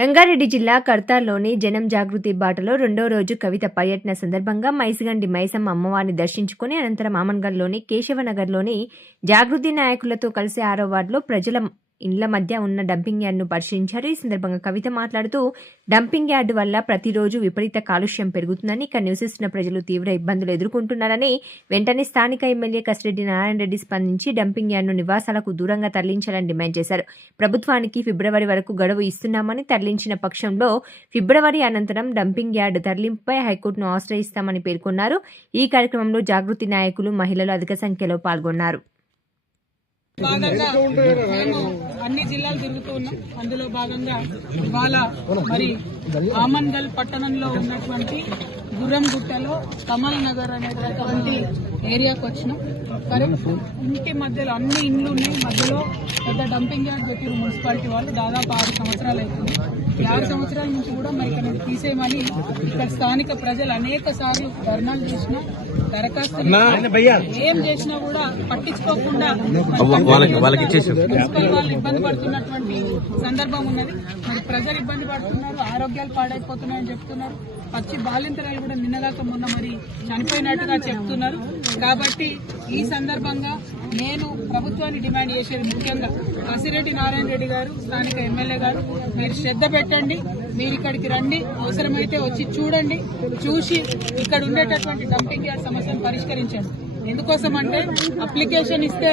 రంగారెడ్డి జిల్లా కర్తాల్లోని జనం జాగృతి బాటలో రెండో రోజు కవిత పర్యటన సందర్భంగా మైసిగండి మైసమ్మ అమ్మవారిని దర్శించుకుని అనంతరం ఆమన్గల్లోని కేశవనగర్లోని జాగృతి నాయకులతో కలిసి 6వ వార్డులో ప్రజల ఇండ్ల మధ్య ఉన్న డంపింగ్ యార్డ్ను పరిశీలించారు. ఈ సందర్భంగా కవిత మాట్లాడుతూ డంపింగ్ యార్డు వల్ల ప్రతిరోజు విపరీత కాలుష్యం పెరుగుతుందని, ఇక్కడ నివసిస్తున్న ప్రజలు తీవ్ర ఇబ్బందులు ఎదుర్కొంటున్నారని, వెంటనే స్థానిక ఎమ్మెల్యే కసిరెడ్డి నారాయణ రెడ్డి స్పందించి డంపింగ్ యార్డ్ను నివాసాలకు దూరంగా తరలించాలని డిమాండ్ చేశారు. ప్రభుత్వానికి ఫిబ్రవరి వరకు గడువు ఇస్తున్నామని, తరలించిన పక్షంలో ఫిబ్రవరి అనంతరం డంపింగ్ యార్డు తరలింపుపై హైకోర్టును ఆశ్రయిస్తామని పేర్కొన్నారు. ఈ కార్యక్రమంలో జాగృతి నాయకులు, మహిళలు అధిక సంఖ్యలో పాల్గొన్నారు. భాగంగా మేము అన్ని జిల్లాలు తిరుగుతూ ఉన్నాం. అందులో భాగంగా ఇవాళ మరి ఆమన్గల్ పట్టణంలో ఉన్నటువంటి గుర్రంగుట్టలో కమల్ నగర్ అనేటటువంటి ఏరియాకు వచ్చినాం. ఇంటి మధ్యలో అన్ని ఇండ్లు ఉన్నాయి, మధ్యలో పెద్ద డంపింగ్ యార్డ్ పెట్టిరు మున్సిపాలిటీ వాళ్ళు. దాదాపు 6 సంవత్సరాలు అవుతుంది. ఈ 6 సంవత్సరాల నుంచి కూడా మరి ఇక్కడ తీసేయమని ఇక్కడ స్థానిక ప్రజలు అనేక సార్లు ధర్నాలు చేసినా, దరఖాస్తులు ఏం చేసినా కూడా పట్టించుకోకుండా మున్సిపల్ వాళ్ళు ఇబ్బంది పడుతున్నటువంటి సందర్భం ఉన్నది. మరి ప్రజలు ఇబ్బంది పడుతున్నారు, ఆరోగ్యాలు పాడైపోతున్నాయని చెప్తున్నారు. పచ్చి బాలింతరాలు కూడా నిన్నగాక మొన్న మరి చనిపోయినట్టుగా చెప్తున్నారు. కాబట్టి ఈ సందర్భంగా నేను ప్రభుత్వాన్ని డిమాండ్ చేసేది ముఖ్యంగా కసిరెడ్డి నారాయణ రెడ్డి గారు, స్థానిక ఎమ్మెల్యే గారు, మీరు శ్రద్ధ పెట్టండి. మీరు ఇక్కడికి రండి, అవసరమైతే వచ్చి చూడండి, చూసి ఇక్కడ ఉండేటటువంటి డంపింగ్ యార్డ్ సమస్యను పరిష్కరించండి. ఎందుకోసం అంటే అప్లికేషన్ ఇస్తే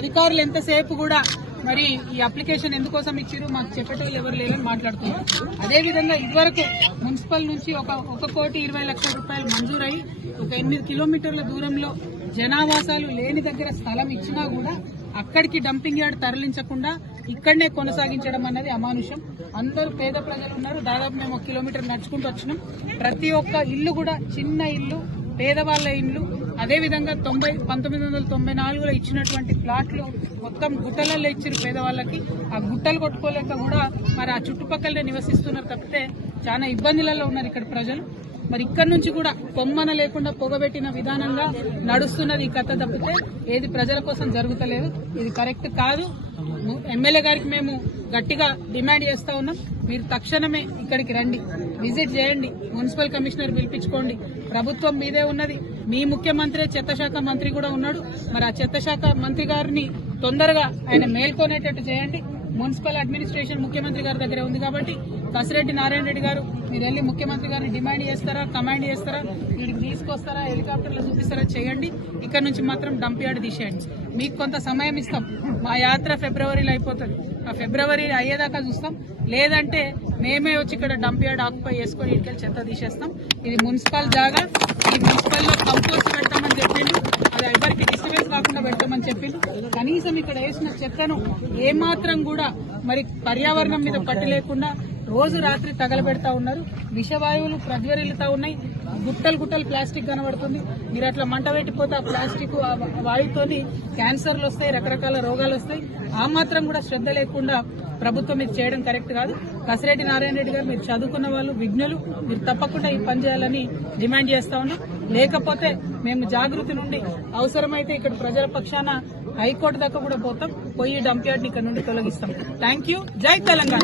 అధికారులు ఎంతసేపు కూడా మరి ఈ అప్లికేషన్ ఎందుకోసం ఇచ్చారు మాకు చెప్పేటోళ్ళు ఎవరు లేదని మాట్లాడుతున్నారు. అదేవిధంగా ఇదివరకు మున్సిపల్ నుంచి 1,20,00,000 రూపాయలు మంజూరై ఒక 8 కిలోమీటర్ల దూరంలో జనావాసాలు లేని దగ్గర స్థలం ఇచ్చినా కూడా అక్కడికి డంపింగ్ యార్డ్ తరలించకుండా ఇక్కడనే కొనసాగించడం అనేది అమానుషం. అందరూ పేద ప్రజలు ఉన్నారు. దాదాపు మేము 1 కిలోమీటర్ నడుచుకుంటూ వచ్చినాం. ప్రతి ఒక్క ఇల్లు కూడా చిన్న ఇల్లు, పేదవాళ్ల ఇల్లు. అదేవిధంగా 1994లో ఇచ్చినటువంటి ప్లాట్లు మొత్తం గుట్టలలో ఇచ్చారు పేదవాళ్ళకి. ఆ గుట్టలు కొట్టుకోలేక కూడా మరి ఆ చుట్టుపక్కలనే నివసిస్తున్నారు తప్పితే చాలా ఇబ్బందులలో ఉన్నారు ఇక్కడ ప్రజలు. మరి ఇక్కడ నుంచి కూడా కొమ్మన లేకుండా పొగబెట్టిన విధానంగా నడుస్తున్నది ఈ కథ తప్పితే ఏది ప్రజల కోసం జరుగుతలేదు. ఇది కరెక్ట్ కాదు. ఎమ్మెల్యే గారికి మేము గట్టిగా డిమాండ్ చేస్తా ఉన్నాం. మీరు తక్షణమే ఇక్కడికి రండి, విజిట్ చేయండి, మున్సిపల్ కమిషనర్ పిలిపించుకోండి. ప్రభుత్వం మీదే ఉన్నది. మీ ముఖ్యమంత్రి చెత్త శాఖ మంత్రి కూడా ఉన్నాడు. మరి ఆ చెత్త శాఖ మంత్రి గారిని తొందరగా ఆయన మేల్కొనేటట్టు చేయండి. మున్సిపల్ అడ్మినిస్ట్రేషన్ ముఖ్యమంత్రి గారి దగ్గరే ఉంది కాబట్టి కసిరెడ్డి నారాయణ రెడ్డి గారు మీరు వెళ్ళి ముఖ్యమంత్రి గారిని డిమాండ్ చేస్తారా, కమాండ్ చేస్తారా, వీడికి తీసుకొస్తారా, హెలికాప్టర్లో చూపిస్తారా, చేయండి. ఇక్కడ నుంచి మాత్రం డంప్ యార్డ్ తీసేయండి. మీకు కొంత సమయం ఇస్తాం. మా యాత్ర ఫిబ్రవరిలో అయిపోతుంది. ఆ ఫిబ్రవరి అయ్యేదాకా చూస్తాం. లేదంటే మేమే వచ్చి ఇక్కడ డంప్ యార్డ్ ఆక్యుపై చేసుకుని ఇటుకెళ్ళి చెత్త తీసేస్తాం. ఇది మున్సిపల్ జాగా. ఈ మున్సిపల్లో కంపోస్ట్ పెడతామని చెప్పిండు. అది ఎవరికి డిస్టర్బెన్స్ కాకుండా పెడతామని చెప్పిండు. కనీసం ఇక్కడ వేసిన చెత్తను ఏమాత్రం కూడా మరి పర్యావరణం మీద పట్టు లేకుండా రోజు రాత్రి తగలబెడతా ఉన్నారు. విషవాయువులు ప్రజ్వరిల్లుతా ఉన్నాయి. గుట్టలు ప్లాస్టిక్ కనబడుతుంది. మీరు అట్లా మంట పెట్టిపోతే ఆ ప్లాస్టిక్ వాయువుతోని క్యాన్సర్లు వస్తాయి, రకరకాల రోగాలు వస్తాయి. ఆ మాత్రం కూడా శ్రద్ధ లేకుండా ప్రభుత్వం ఇది చేయడం కరెక్ట్ కాదు. కసిరెడ్డి నారాయణ రెడ్డి గారు మీరు చదువుకున్న వాళ్ళు, విజ్ఞులు, మీరు తప్పకుండా ఈ పని చేయాలని డిమాండ్ చేస్తా ఉన్నాం. లేకపోతే మేము జాగృతి నుండి అవసరమైతే ఇక్కడ ప్రజల పక్షాన హైకోర్టు దాకా కూడా పోతాం. పోయి డంప్ యార్డ్ ఇక్కడ నుండి తొలగిస్తాం. Thank you. జై తెలంగాణ.